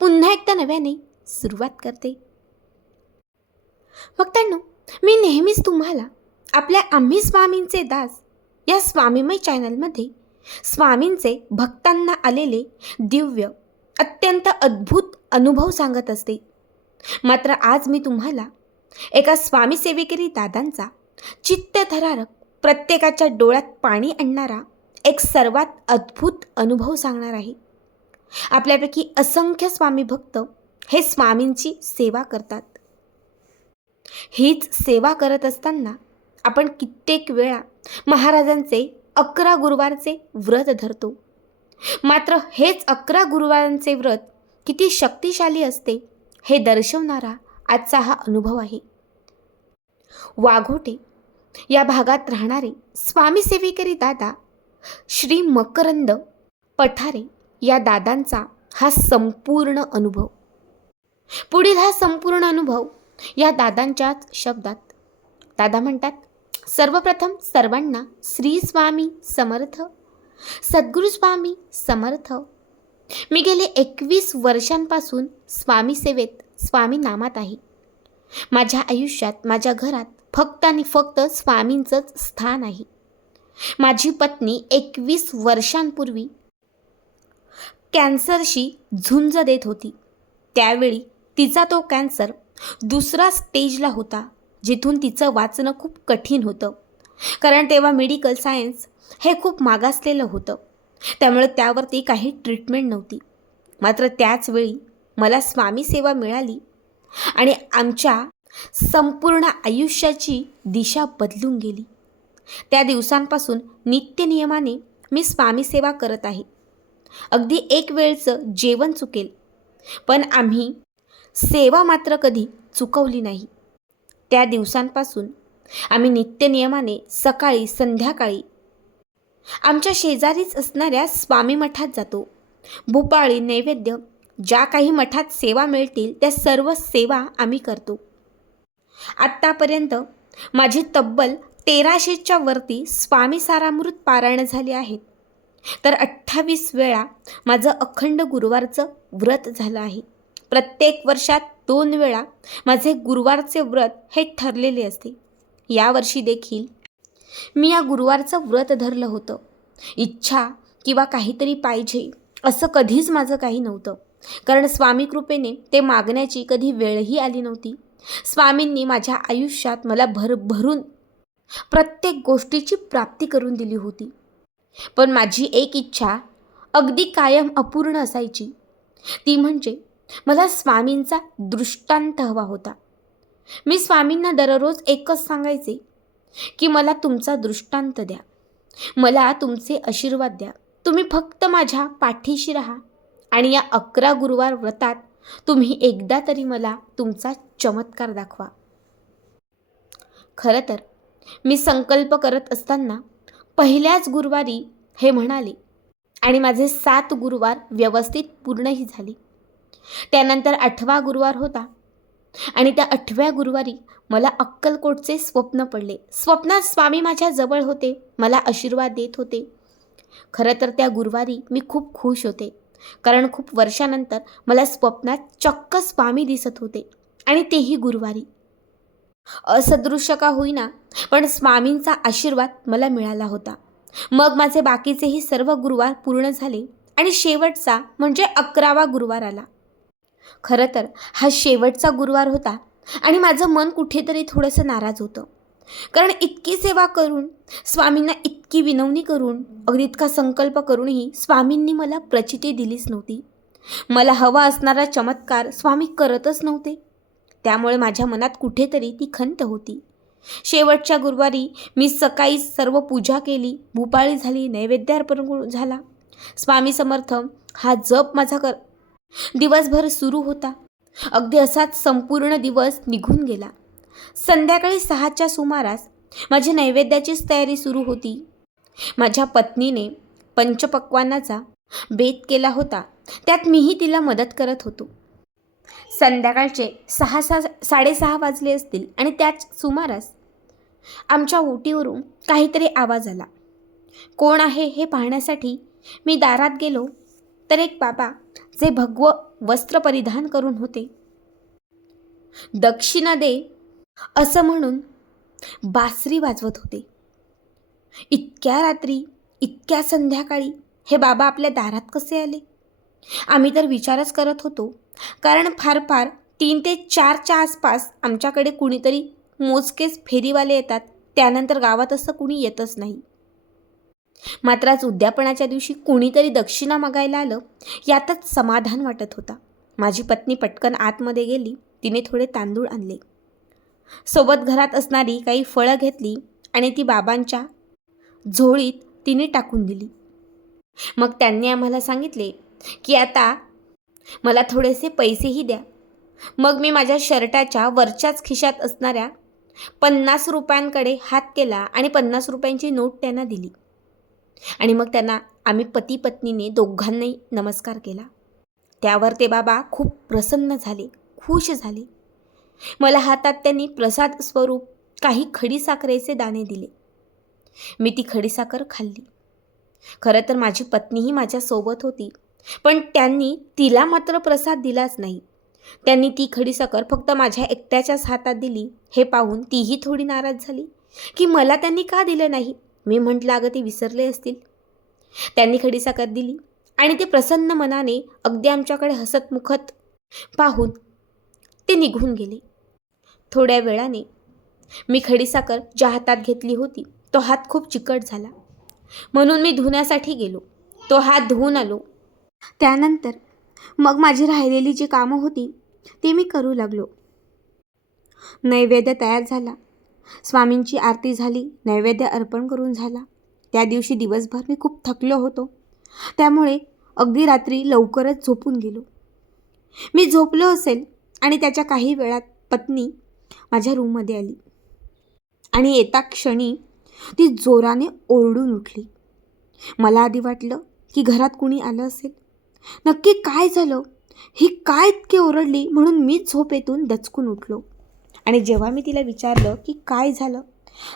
पुन्हा एकदा नव्याने सुरुवात करते. भक्तांनो मी नेहमीच तुम्हाला आपल्या आम्ही स्वामींचे दास या स्वामीमय चॅनलमध्ये स्वामींचे भक्तांना आलेले दिव्य अत्यंत अद्भुत अनुभव सांगत असते. मात्र आज मी तुम्हाला एका स्वामीसेविकरी दादांचा चित्तथरारक प्रत्येकाच्या डोळ्यात पाणी आणणारा एक सर्वात अद्भुत अनुभव सांगणार आहे. आपल्यापैकी असंख्य स्वामी भक्त हे स्वामींची सेवा करतात. हीच सेवा करत असताना आपण कित्येक वेळा महाराजांचे अकरा गुरुवारचे व्रत धरतो. मात्र हेच अकरा गुरुवारांचे व्रत किती शक्तिशाली असते हे दर्शवणारा आजचा हा अनुभव आहे. वाघोटे या भागात राहणारे स्वामी सेवेकरी दादा श्री मकरंद पठारे या दादांचा हा संपूर्ण अनुभव. पुढील हा संपूर्ण अनुभव या दादांच्याच शब्दात. दादा म्हणतात सर्वप्रथम सर्वांना श्री स्वामी समर्थ सद्गुरू स्वामी समर्थ. मी गेले एकवीस वर्षांपासून स्वामी सेवेत स्वामी नामात आहे. माझ्या आयुष्यात माझ्या घरात फक्त आणि फक्त स्वामींचंच स्थान आहे. माझी पत्नी एकवीस वर्षांपूर्वी कॅन्सरशी झुंज देत होती. त्यावेळी तिचा तो कॅन्सर दुसरा स्टेजला होता जिथून तिचं वाचणं खूप कठीण होतं. कारण तेव्हा मेडिकल सायन्स हे खूप मागासलेलं होतं. त्यामुळे त्यावरती काही ट्रीटमेंट नव्हती. मात्र त्याचवेळी मला स्वामी सेवा मिळाली आणि आमच्या संपूर्ण आयुष्याची दिशा बदलून गेली. त्या दिवसांपासून नित्यनियमाने मी स्वामी सेवा करत आहे. अगदी एक वेळचं जेवण चुकेल. पण आम्ही सेवा मात्र कधी चुकवली नाही. त्या दिवसांपासून आम्ही नित्यनियमाने सकाळी संध्याकाळी आमच्या शेजारीच असणाऱ्या स्वामी मठात जातो. भूपाळी नैवेद्य ज्या काही मठात सेवा मिळतील त्या सर्व सेवा आम्ही करतो. आत्तापर्यंत माझी तब्बल तेराशेच्या वरती स्वामी सारामृत पारायण झाली आहेत. तर अठ्ठावीस वेळा माझं अखंड गुरुवारचं व्रत झालं आहे. प्रत्येक वर्षात दोन वेळा माझे गुरुवारचे व्रत हे ठरलेले असते. यावर्षी देखील मी या गुरुवारचं व्रत धरलं होतं. इच्छा किंवा काहीतरी पाहिजे असं कधीच माझं काही नव्हतं. कारण स्वामी कृपेने ते मागण्याची कधी वेळही आली नव्हती. स्वामींनी माझ्या आयुष्यात मला भर भरून प्रत्येक गोष्टीची प्राप्ती करून दिली होती. पण माझी एक इच्छा अगदी कायम अपूर्ण असायची. ती म्हणजे मला स्वामींचा दृष्टांत हवा होता. मी स्वामींना दररोज एकच सांगायचे की मला तुमचा दृष्टांत द्या. मला तुमचे आशीर्वाद द्या. तुम्ही फक्त माझ्या पाठीशी राहा आणि या अकरा गुरुवार व्रतात तुम्ही एकदा तरी मला तुमचा चमत्कार दाखवा. खरं तर मी संकल्प करत असताना पहिल्याच गुरुवारी हे म्हणाले आणि माझे सात गुरुवार व्यवस्थित पूर्णही झाले. त्यानंतर आठवा गुरुवार होता. आणि त्या आठव्या गुरुवारी मला अक्कलकोटचे स्वप्न पडले. स्वप्नात स्वामी माझ्या जवळ होते मला आशीर्वाद देत होते. खरं तर त्या गुरुवारी मी खूप खुश होते. कारण खूप वर्षानंतर मला स्वप्नात चक्क स्वामी दिसत होते. आणि तेही गुरुवारी. असदृश्य का होईना पण स्वामींचा आशीर्वाद मला मिळाला होता. मग माझे बाकीचेही सर्व गुरुवार पूर्ण झाले आणि शेवटचा म्हणजे अकरावा गुरुवार आला. खरं तर हा शेवटचा गुरुवार होता आणि माझं मन कुठेतरी थोडंसं नाराज होतं. कारण इतकी सेवा करून स्वामींना इतकी विनवणी करून अगदी इतका संकल्प करूनही स्वामींनी मला प्रचिती दिलीच नव्हती. मला हवा असणारा चमत्कार स्वामी करतच नव्हते. त्यामुळे माझ्या मनात कुठेतरी ती खंत होती. शेवटच्या गुरुवारी मी सकाळी सर्व पूजा केली. भूपाळी झाली नैवेद्यार्पण झाला. स्वामी समर्थ हा जप माझा कर. दिवसभर सुरू होता. अगदी असाच संपूर्ण दिवस निघून गेला. संध्याकाळी सहाच्या सुमारास माझी नैवेद्याचीच तयारी सुरू होती. माझ्या पत्नीने पंचपक्वानाचा बेत केला होता. त्यात मीही तिला मदत करत होतो. संध्याकाळचे सहा सहा साडेसहा वाजले असतील आणि त्याच सुमारास आमच्या ओटीवरून काहीतरी आवाज आला. कोण आहे हे पाहण्यासाठी? मी दारात गेलो तर एक बाबा जे भगव वस्त्र परिधान करून होते. दक्षिणा दे असं म्हणून बासरी वाजवत होते. इतक्या रात्री इतक्या संध्याकाळी हे बाबा आपल्या दारात कसे आले? आम्ही तर विचारच करत होतो कारण फार फार तीन ते चारच्या आसपास आमच्याकडे कुणीतरी मोजकेच फेरीवाले येतात. त्यानंतर गावात असं कुणी येतच नाही. मात्र आज उद्यापनाच्या दिवशी कुणीतरी दक्षिणा मागायला आलं यातच समाधान वाटत होता. माझी पत्नी पटकन आतमध्ये गेली तिने थोडे तांदूळ आणले. सोबत घरात असणारी काही फळं घेतली आणि ती बाबांच्या झोळीत तिने टाकून दिली. मग त्यांनी आम्हाला सांगितले की आता मला थोडेसे पैसेही द्या. मग मी माझ्या शर्टाच्या वरच्याच खिशात असणाऱ्या पन्नास रुपयांकडे हात केला आणि पन्नास रुपयांची नोट त्यांना दिली. आणि मग त्यांना आम्ही पती पत्नीने दोघांनाही नमस्कार केला. त्यावर ते बाबा खूप प्रसन्न झाले खुश झाले. मला हातात त्यांनी प्रसाद स्वरूप काही खडीसाखरेचे दाणे दिले. मी ती खडीसाखर खाल्ली. खरं तर माझी पत्नीही माझ्यासोबत होती. पण त्यांनी तिला मात्र प्रसाद दिलाच नाही. त्यांनी ती खडीसाखर फक्त माझ्या एकट्याच्याच हातात दिली. हे पाहून तीही थोडी नाराज झाली. की मला त्यांनी का दिलं नाही? मी म्हटलं अगं ते विसरले असतील. त्यांनी खडीसाखर दिली आणि ते प्रसन्न मनाने अगदी आमच्याकडे हसतमुखत पाहून ते निघून गेले. थोड्या वेळाने मी खडीसाखर ज्या हातात घेतली होती तो हात खूप चिकट झाला. म्हणून मी धुण्यासाठी गेलो. तो हात धुवून आलो. त्यानंतर मग माझी राहिलेली जी कामं होती ती मी करू लागलो. नैवेद्य तयार झाला. स्वामींची आरती झाली नैवेद्य अर्पण करून झाला. त्या दिवशी दिवसभर मी खूप थकलो होतो. त्यामुळे अगदी रात्री लवकरच झोपून गेलो. मी झोपलो असेल आणि त्याच्या काही वेळात पत्नी माझ्या रूममध्ये आली. आणि येता क्षणी ती जोराने ओरडून उठली. मला आधी वाटलं की घरात कुणी आलं असेल. नक्की काय झालं? ही काय इतकी ओरडली म्हणून मी झोपेतून दचकून उठलो. आणि जेव्हा मी तिला विचारलं की काय झालं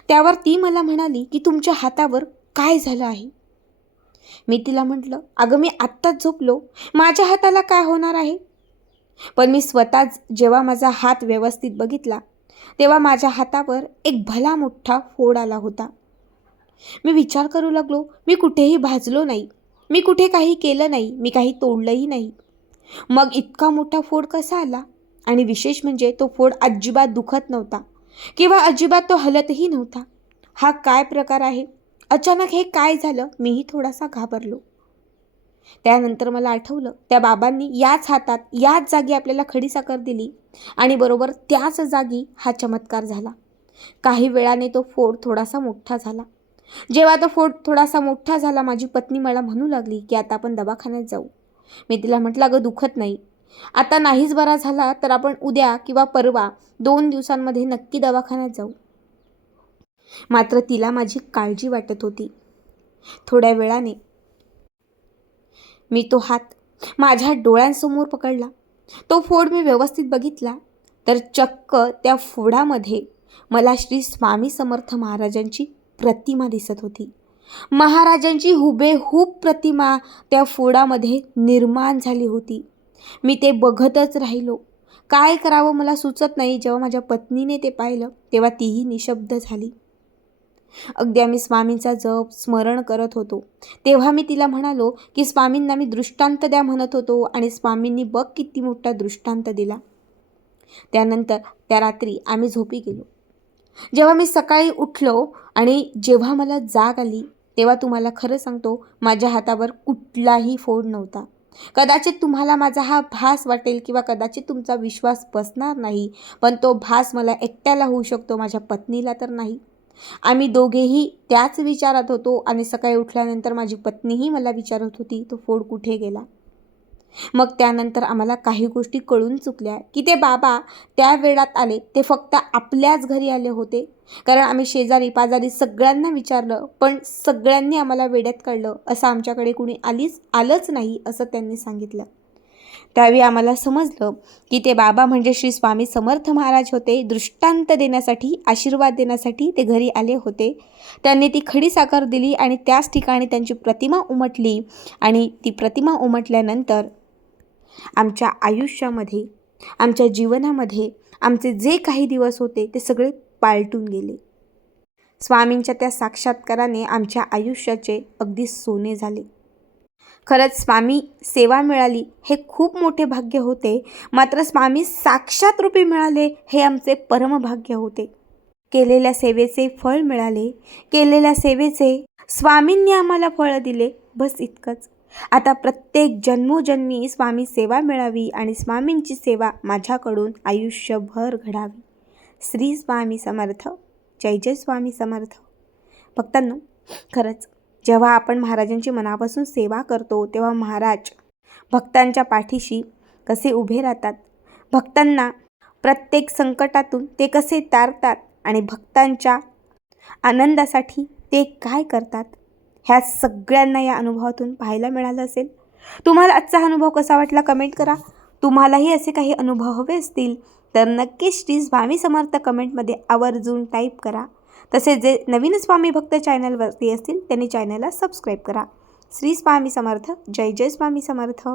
त्यावर ती मला म्हणाली की तुमच्या हातावर काय झालं आहे? मी तिला म्हटलं अगं मी आत्ताच झोपलो. माझ्या हाताला काय होणार आहे? पण मी स्वतःच जेव्हा माझा हात व्यवस्थित बघितला तेव्हा माझ्या हातावर एक भला मोठा फोड आला होता. मी विचार करू लागलो मी कुठेही भाजलो नाही. मी कुठे काही केलं नाही मी काही तोडलंही नाही. मग इतका मोठा फोड कसा आला? आणि विशेष म्हणजे तो फोड अजिबात दुखत नव्हता किंवा अजिबात तो हलतही नव्हता. हा काय प्रकार आहे? अचानक हे काय झालं? मीही थोडासा घाबरलो. त्यानंतर मला आठवलं त्या बाबांनी याच हातात याच जागी आपल्याला खडीसाखर दिली आणि बरोबर त्याच जागी हा चमत्कार झाला. काही वेळाने तो फोड थोडासा मोठा झाला. जेव्हा तो फोड थोडासा मोठा झाला माझी पत्नी मला म्हणू लागली की आता आपण दवाखान्यात जाऊ. मी तिला म्हटलं अगं दुखत नाही. आता नाहीच बरा झाला तर आपण उद्या किंवा परवा दोन दिवसांमध्ये नक्की दवाखान्यात जाऊ. मात्र तिला माझी काळजी वाटत होती. थोड्या वेळाने मी तो हात माझ्या डोळ्यांसमोर पकडला. तो फोड मी व्यवस्थित बघितला तर चक्क त्या फोडामध्ये मला श्री स्वामी समर्थ महाराजांची प्रतिमा दिसत होती. महाराजांची हुबेहूब प्रतिमा त्या फोडामध्ये निर्माण झाली होती. मी ते बघतच राहिलो. काय करावं मला सुचत नाही. जेव्हा माझ्या पत्नीने ते पाहिलं तेव्हा तीही निशब्द झाली. अगदी आम्ही स्वामींचा जप स्मरण करत होतो. तेव्हा मी तिला म्हणालो की स्वामींना मी दृष्टांत द्या म्हणत होतो आणि स्वामींनी बघ किती मोठा दृष्टांत दिला. त्यानंतर त्या रात्री आम्ही झोपी गेलो. जेव्हा मी सकाळी उठलो आणि जेव्हा मला जाग आली तेव्हा तुम्हाला खरं सांगतो माझ्या हातावर कुठलाही फोड नव्हता. कदाचित तुम्हाला माझा हा भास वाटेल किंवा कदाचित तुमचा विश्वास बसणार नाही पण तो भास मला एकट्याला होऊ शकतो माझ्या पत्नीला तर नाही. आम्ही दोघेही त्याच विचारात होतो आणि सकाळी उठल्यानंतर माझी पत्नीही मला विचारत होती तो फोड कुठे गेला? मग त्यानंतर आम्हाला काही गोष्टी कळून चुकल्या की ते बाबा त्या वेळात आले. ते फक्त आपल्याच घरी आले होते. कारण आम्ही शेजारी पाजारी सगळ्यांना विचारलं पण सगळ्यांनी आम्हाला वेड्यात काढलं. असं आमच्याकडे कुणी आलीच आलंच नाही असं त्यांनी सांगितलं. त्यावेळी आम्हाला समजलं की ते बाबा म्हणजे श्री स्वामी समर्थ महाराज होते. दृष्टांत देण्यासाठी आशीर्वाद देण्यासाठी ते घरी आले होते. त्यांनी ती खडी साखर दिली आणि त्याच ठिकाणी त्यांची प्रतिमा उमटली. आणि ती प्रतिमा उमटल्यानंतर आमच्या आयुष्यामध्ये आमच्या जीवनामध्ये आमचे जे काही दिवस होते ते सगळे पालटून गेले. स्वामींच्या त्या साक्षात्काराने आमच्या आयुष्याचे अगदी सोने झाले. खरंच स्वामी सेवा मिळाली हे खूप मोठे भाग्य होते. मात्र स्वामी साक्षात रूपी मिळाले हे आमचे परमभाग्य होते. केलेल्या सेवेचे फळ मिळाले. केलेल्या सेवेचे स्वामींनी आम्हाला फळं दिले. बस इतकंच. आता प्रत्येक जन्मोजन्मी स्वामी सेवा मिळावी आणि स्वामींची सेवा माझ्याकडून आयुष्यभर घडावी. श्री स्वामी समर्थ जय जय स्वामी समर्थ. भक्तांनो खरंच जेव्हा आपण महाराजांची मनापासून सेवा करतो तेव्हा महाराज भक्तांच्या पाठीशी कसे उभे राहतात? भक्तांना प्रत्येक संकटातून ते कसे तारतात आणि भक्तांच्या आनंदासाठी ते काय करतात? ह्या सगळ्यांना या अनुभवातून पाहायला मिळालं असेल. तुम्हाला आजचा हा अनुभव कसा वाटला कमेंट करा. तुम्हालाही असे काही अनुभव हवे असतील तर नक्कीच श्री स्वामी समर्थ कमेंटमध्ये आवर्जून टाईप करा. तसेच जे नवीन स्वामी भक्त चॅनलवरती असतील त्यांनी चॅनलला सबस्क्राईब करा. श्री स्वामी समर्थ जय जय स्वामी समर्थ.